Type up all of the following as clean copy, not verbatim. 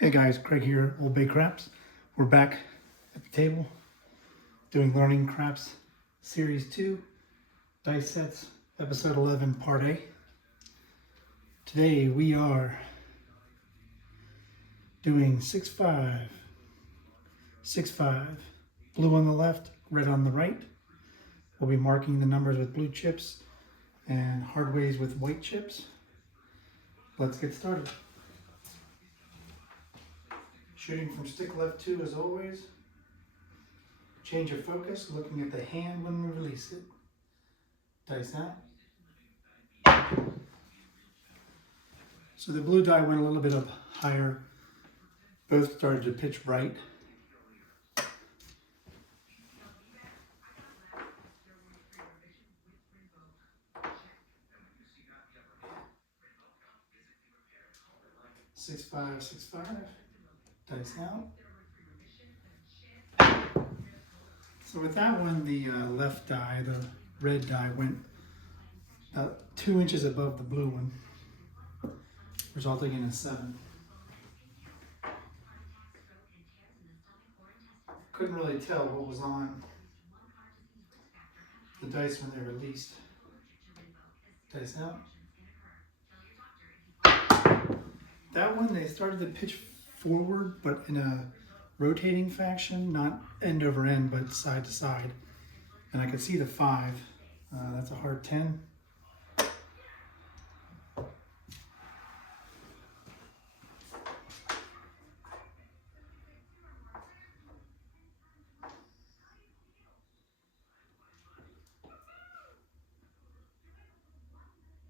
Hey guys, Craig here, Old Bay Craps. We're back at the table doing Learning Craps Series 2, Dice Sets, Episode 11, Part A. Today we are doing 6-5, 6-5, blue on the left, red on the right. We'll be marking the numbers with blue chips and hard ways with white chips. Let's get started. Shooting from stick left 2 as always. Change of focus, looking at the hand when we release it. Dice out. So the blue die went a little bit up higher. Both started to pitch right. Six, five, 6-5. Dice out. So with that one, the left die, the red die, went about 2 inches above the blue one, resulting in a 7. Couldn't really tell what was on the dice when they released. Dice out. That one, they started to pitch forward, but in a rotating fashion, not end over end, but side to side. And I could see the 5. That's a hard 10.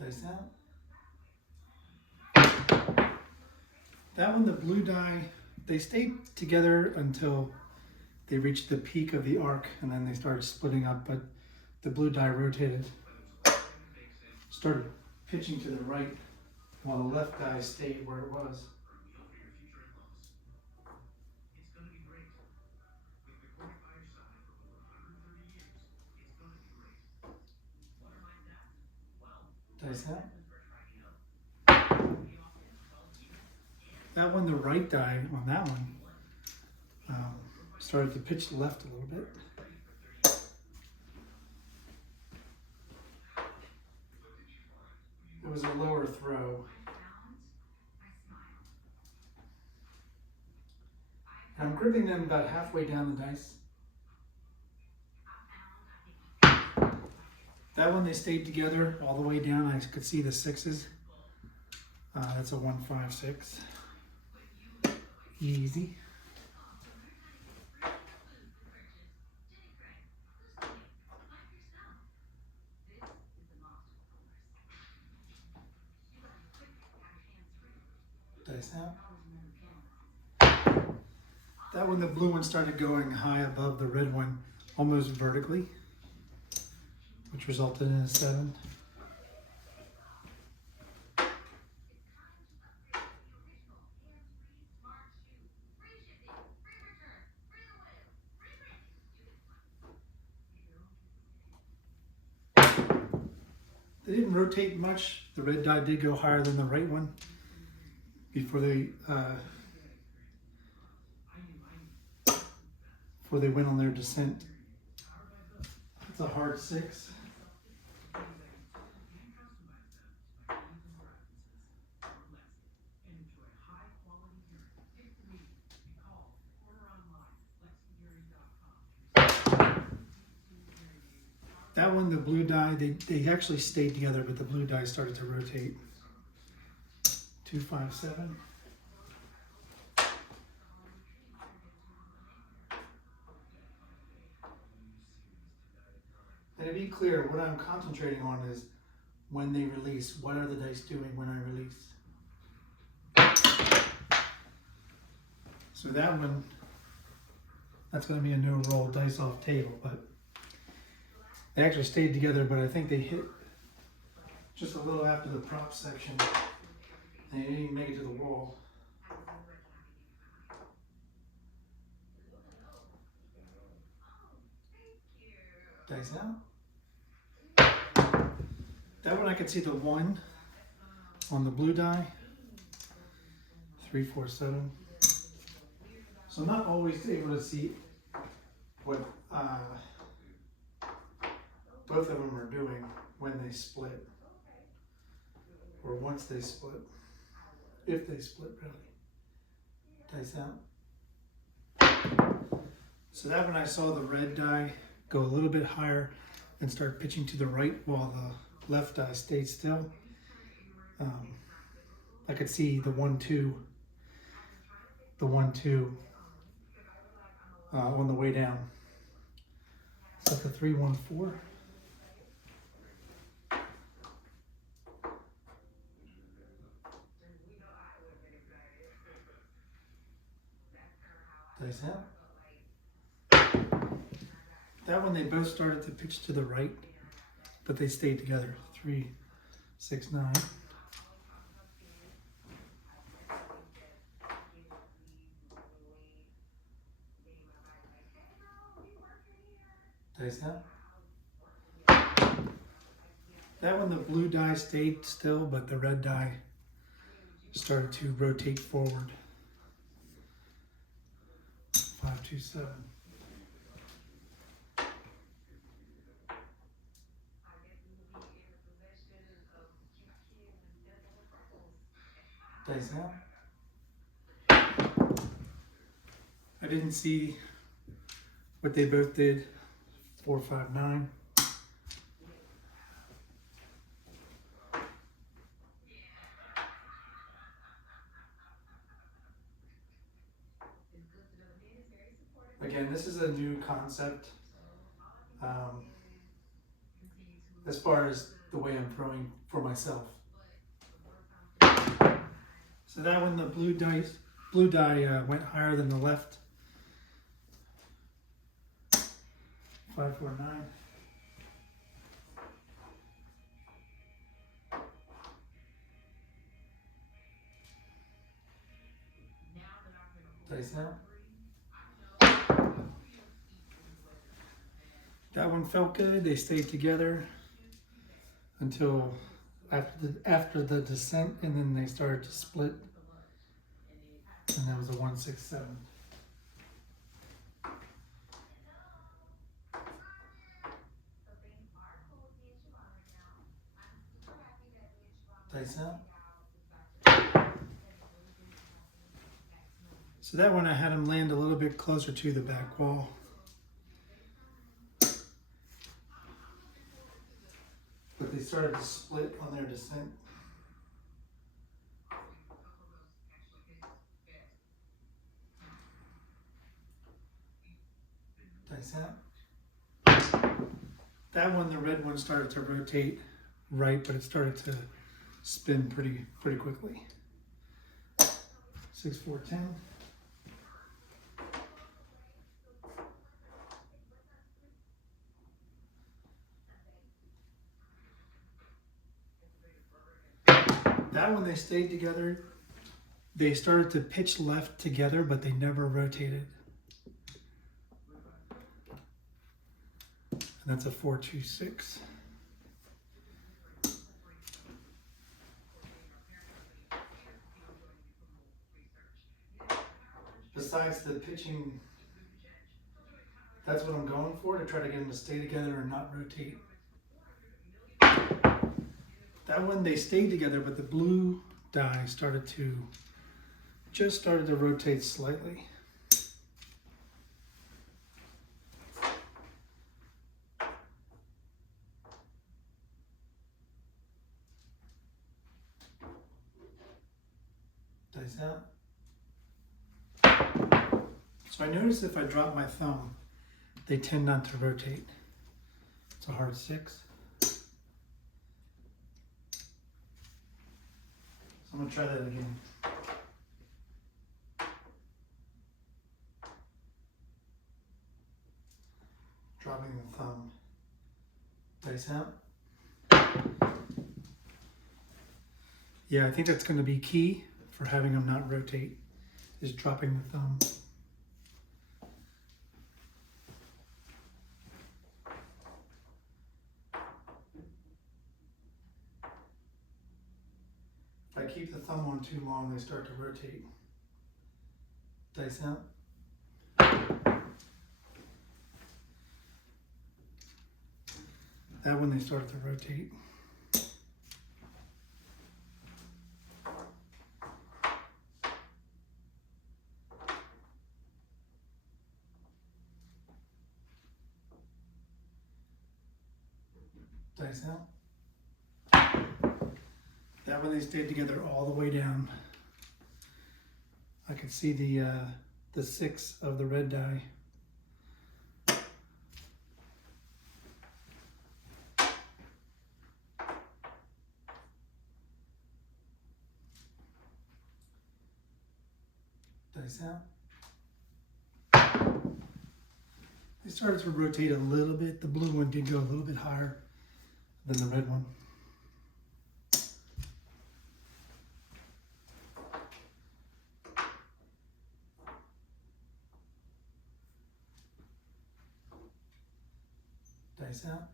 Dice out. That one, the blue die, they stayed together until they reached the peak of the arc, and then they started splitting up, but the blue die rotated, started pitching to the right, while the left die stayed where it was. Dice out. That one, the right die on that one, started to pitch left a little bit. It was a lower throw. And I'm gripping them about halfway down the dice. That one, they stayed together all the way down. I could see the 6s. That's a 1, 5, 6. Easy. Dice out. That one, the blue one, started going high above the red one, almost vertically, which resulted in a 7. They didn't rotate much. The red die did go higher than the right one before they went on their descent. It's a hard 6. That one, the blue die, they actually stayed together, but the blue die started to rotate. 2, 5, 7. And to be clear, what I'm concentrating on is when they release. What are the dice doing when I release? So that one, that's going to be a no roll dice off table, but they actually stayed together, but I think they hit just a little after the prop section, and they didn't even make it to the wall. Dice out. That one I could see the 1 on the blue die. 3, 4, 7. So I'm not always able to see what both of them are doing when they split, or once they split, if they split really. Dice out. So that when I saw the red die go a little bit higher and start pitching to the right while the left die stayed still, I could see the 1-2, on the way down. So the 3-1-4. Dice out. That one they both started to pitch to the right, but they stayed together. 3, 6, 9. Dice out. That one the blue die stayed still, but the red die started to rotate forward. 5, 2, 7. Dice out. I didn't see what they both did. 4, 5, 9. Again, this is a new concept as far as the way I'm throwing for myself. So that one, the blue die went higher than the left. 5, 4, 9. Dice out. That one felt good. They stayed together until after the descent, and then they started to split. And that was a 1, 6, 7. Dice out. So that one I had him land a little bit closer to the back wall. But they started to split on their descent. Dice out. That one, the red one, started to rotate right, but it started to spin pretty quickly. 6, 4, 10. That one, they stayed together. They started to pitch left together, but they never rotated. And that's a 4, 2, 6. Besides the pitching, that's what I'm going for, to try to get them to stay together and not rotate. That one, they stayed together, but the blue die started to rotate slightly. Dice out. So I notice if I drop my thumb, they tend not to rotate. It's a hard 6. I'm going to try that again. Dropping the thumb. Dice out. Yeah, I think that's going to be key for having them not rotate, is dropping the thumb. If I keep the thumb on too long, they start to rotate. Dice out. That one they started to rotate. Dice out. That one they stayed together all the way down. I could see the 6 of the red die. Dice out. They started to rotate a little bit. The blue one did go a little bit higher than the red one. Dice out.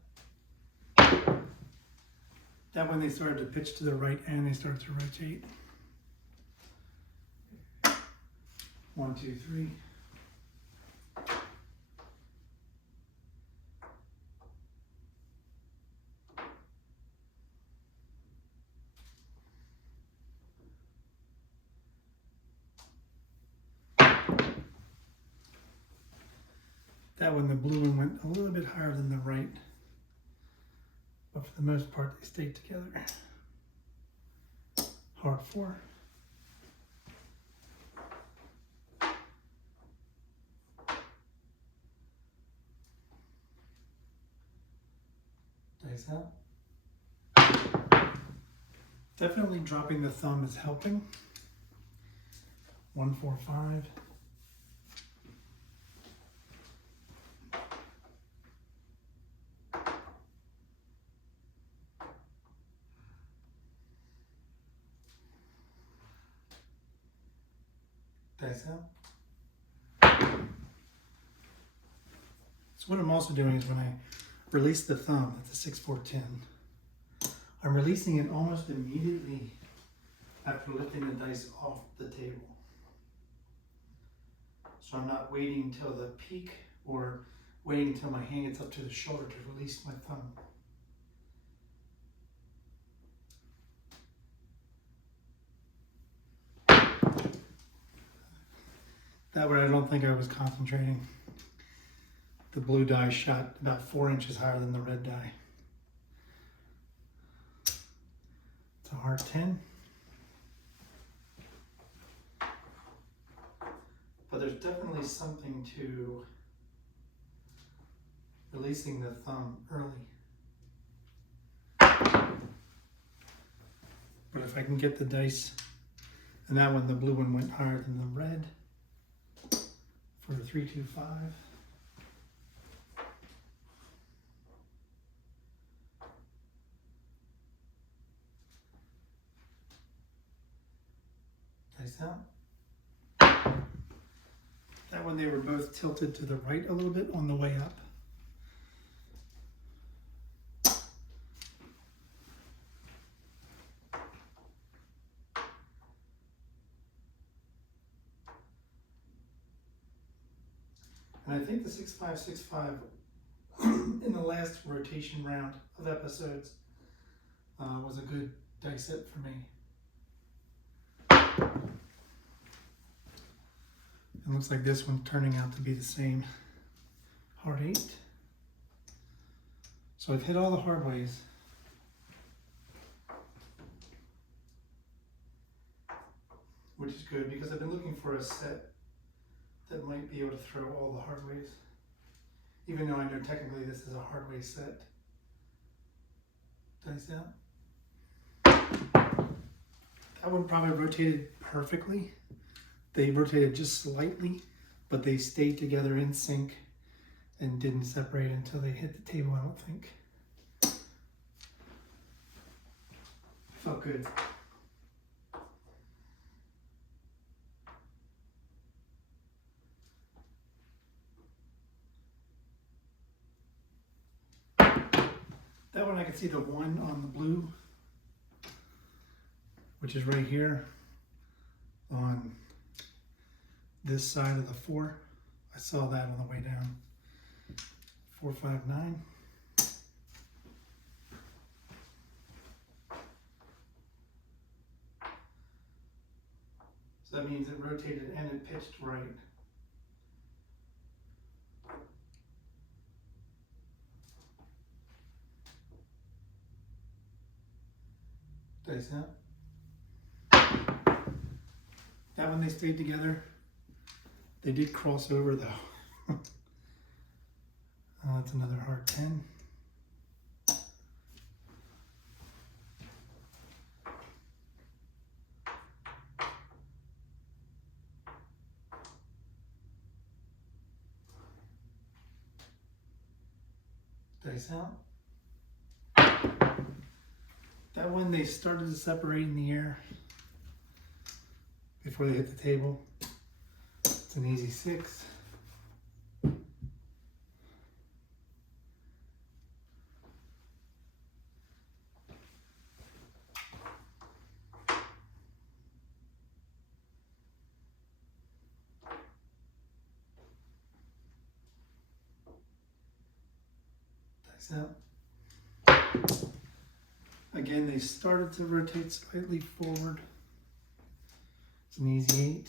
That one they started to pitch to the right and they started to rotate. 1, 2, 3. That one, the blue one, went a little bit higher than the right, but for the most part, they stayed together. Hard 4. Dice out. Definitely dropping the thumb is helping. 1, 4, 5. Dice out. So what I'm also doing is when I release the thumb at the 6, 4, 10, I'm releasing it almost immediately after lifting the dice off the table. So I'm not waiting till the peak or waiting until my hand gets up to the shoulder to release my thumb. That way I don't think I was concentrating. The blue die shot about 4 inches higher than the red die. It's a hard 10. But there's definitely something to releasing the thumb early. But if I can get the dice, and that one, the blue one went higher than the red for a 3, 2, 5. Dice out. That one, they were both tilted to the right a little bit on the way up. And I think the 6, 5, 6, 5 in the last rotation round of episodes was a good dice set for me. It looks like this one's turning out to be the same. Hard 8. So I've hit all the hard ways. Which is good because I've been looking for a set that might be able to throw all the hard ways. Even though I know technically this is a hard way set. Dice out. That one probably rotated perfectly. They rotated just slightly, but they stayed together in sync and didn't separate until they hit the table, I don't think. Felt good. That one I could see the 1 on the blue, which is right here on this side of the 4. I saw that on the way down. 4, 5, 9. that means it rotated and it pitched right. Dice out. That one they stayed together. They did cross over though. That's another hard 10. Dice out. That one they started to separate in the air before they hit the table. It's an easy 6. Dice out. Again, they started to rotate slightly forward. It's an easy 8.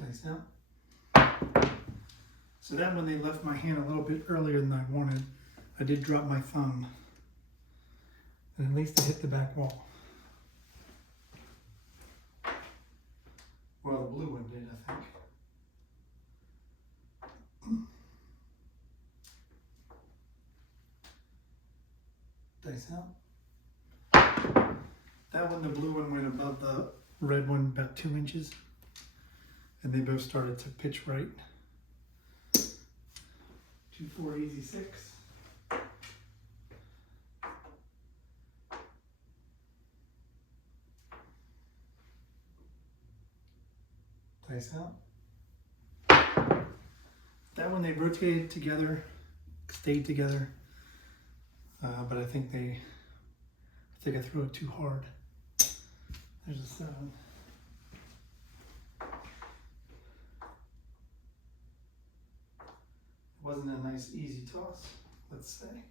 Dice out. So that one they left my hand a little bit earlier than I wanted. I did drop my thumb. And at least I hit the back wall. Well, the blue one did, I think. Dice out. That one, the blue one, went above the red one about 2 inches. And they both started to pitch right. 2-4 easy 6. Dice out. That one they rotated together, stayed together, but I think I threw it too hard. There's a 7. It wasn't a nice easy toss, let's say.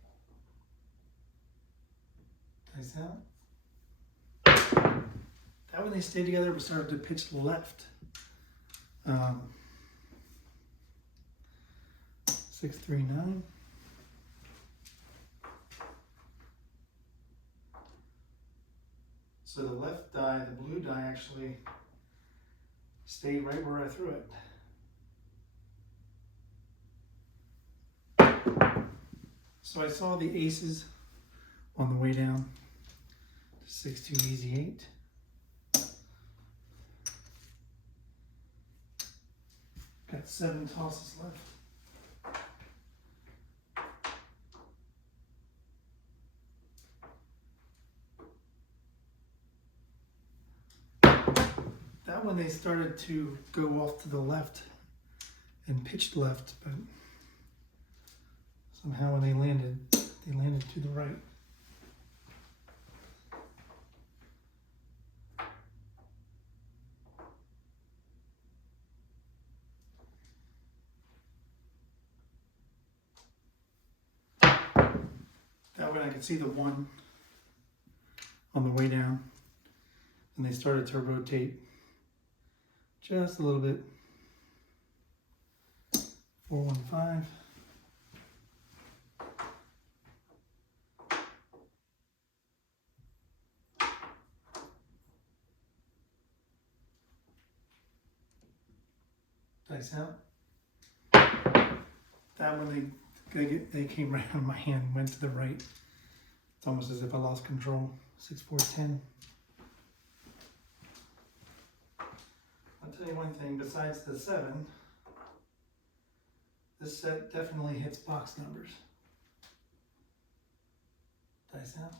Dice out. That one they stayed together but started to pitch left. 6, 3, 9. So the left die, the blue die, actually stayed right where I threw it. So I saw the aces on the way down. 6, 2, easy 8. Got 7 tosses left. That one they started to go off to the left and pitched left, but somehow when they landed to the right. That way I could see the 1 on the way down, and they started to rotate just a little bit. 4, 1, 5. Dice out. That one they came right out of my hand and went to the right. It's almost as if I lost control. 6, 4, 10. I'll tell you one thing, besides the 7, this set definitely hits box numbers. Dice out.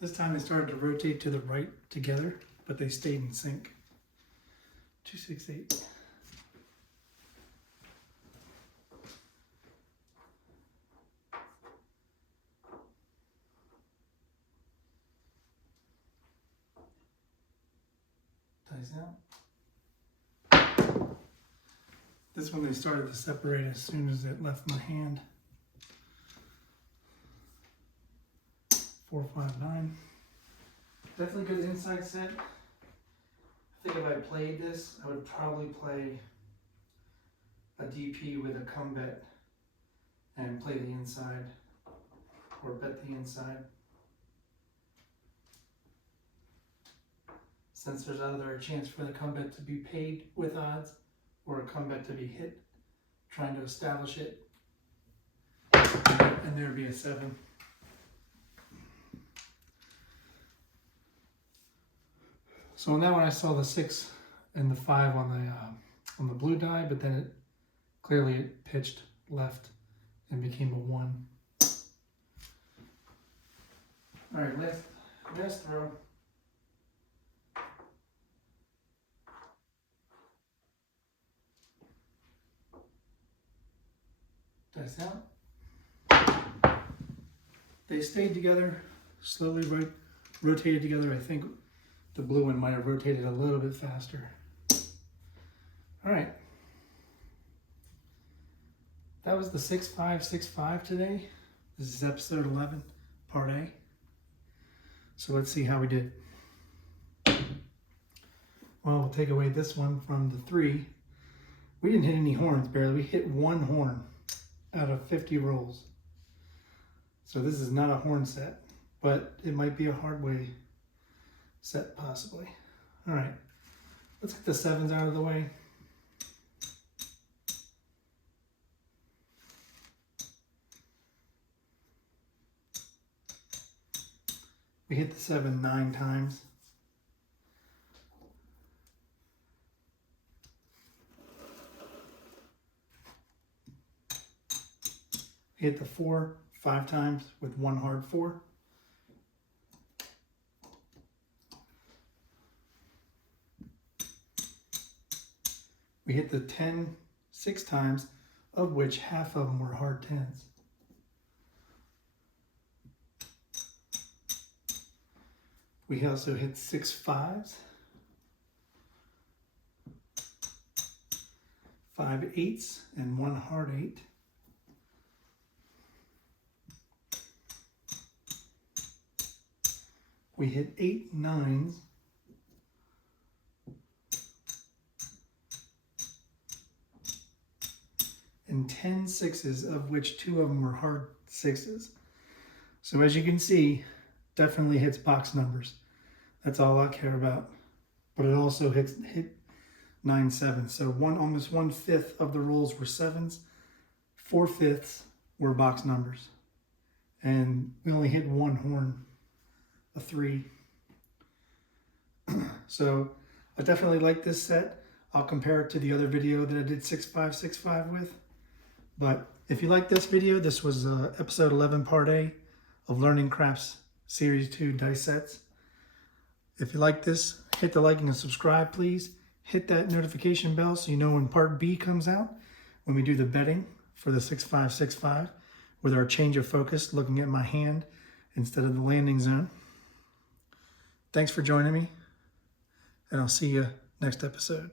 This time they started to rotate to the right together, but they stayed in sync. 2, 6, 8. Dice out. This one they started to separate as soon as it left my hand. 4, 5, 9. Definitely good inside set. I think if I played this, I would probably play a DP with a come bet and play the inside or bet the inside. Since there's either a chance for the come bet to be paid with odds or a come bet to be hit, trying to establish it, and there'd be a 7. So on that one I saw the 6 and the 5 on the blue die, but then clearly it pitched left and became a 1. All right, last throw. Dice out. They stayed together, slowly rotated together. I think the blue one might have rotated a little bit faster. All right. That was the 6-5-6-5 today. This is episode 11, part A. So let's see how we did. Well, we'll take away this one from the 3. We didn't hit any horns, barely. We hit 1 horn out of 50 rolls. So this is not a horn set, but it might be a hard way set possibly. All right, let's get the 7s out of the way. We hit the 7 9 times. We hit the 4 5 times with 1 hard 4. We hit the 10 6 times, of which half of them were hard 10s. We also hit 6 5s, 5 8s, and 1 hard 8. We hit 8 9s, and 10 6s, of which 2 of them were hard 6s. So as you can see, definitely hits box numbers. That's all I care about. But it also hit 9 7s. So almost 1/5 of the rolls were 7s. 4/5 were box numbers. And we only hit 1 horn, a 3. So I definitely like this set. I'll compare it to the other video that I did 6-5-6-5 with. But if you like this video, this was episode 11 part A of Learning Craps Series 2 dice sets. If you like this, hit the liking and subscribe, please. Hit that notification bell so you know when part B comes out, when we do the betting for the 6-5-6-5 with our change of focus, looking at my hand instead of the landing zone. Thanks for joining me, and I'll see you next episode.